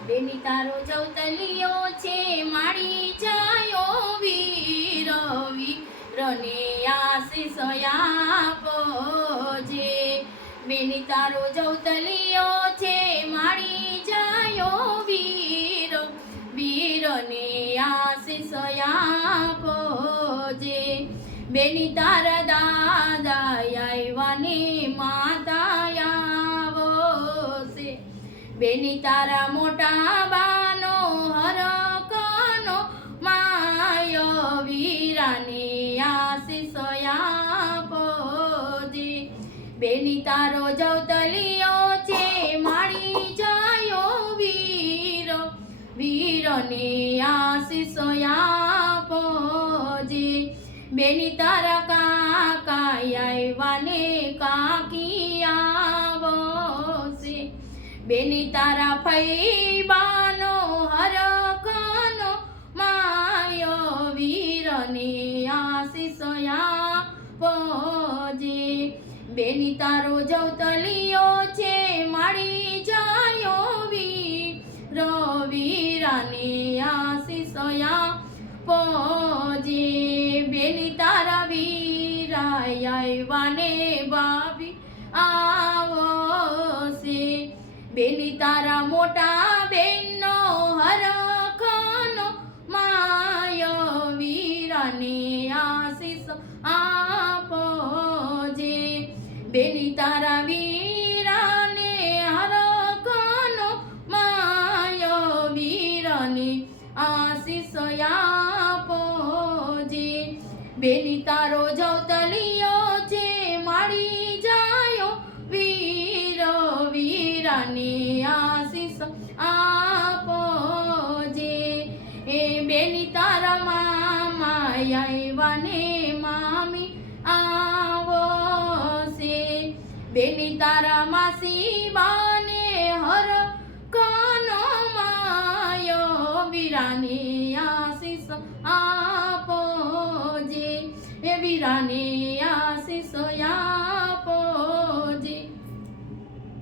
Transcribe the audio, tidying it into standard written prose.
બેની તારો જવતલિયો છે માડી જાયો વીર વીરને આશીષ આપજે બેની તારો જવતલિયો છે માડી જાયો વીર વીરને આશીષ આપજે બેની તારા દાદા આવ્યા ને માતા આવશે બેની તારા મોટા બાનો હરકનો માયો વીરાને આશીષ આપજે બેની તારો જવતલિયો છે માડી જાયો વીર વીરને આશીષ આપજે બેની તારા કાકા આવ્યા ને કાકી આવશે બેની તારા ફૈબાનો હરકનો માયો વીરને આશીષ આપજે બેની તારો જવતલિયો છે માડી જાયો વીર વીરાને આશીષ આપજે બેની તારા વીરા આવ્યા ને ભાભી આવશે બેની તારા મોટા બેનનો હરખનો માયો વીરાને આશીષ આપજે બેની તારા વીરાને હરખનો માયો વીરાને આશીષ આપજે બેની તારો જવતલિયો છે માડી જાયો વીર વીરાને આશીષ આપજે એ બેની તારા મામા આવ્યા ને મામી આવશે બેની તારા માસી બાને હર કનો માયો વીરાને આશીષ આપજે એ વીરાને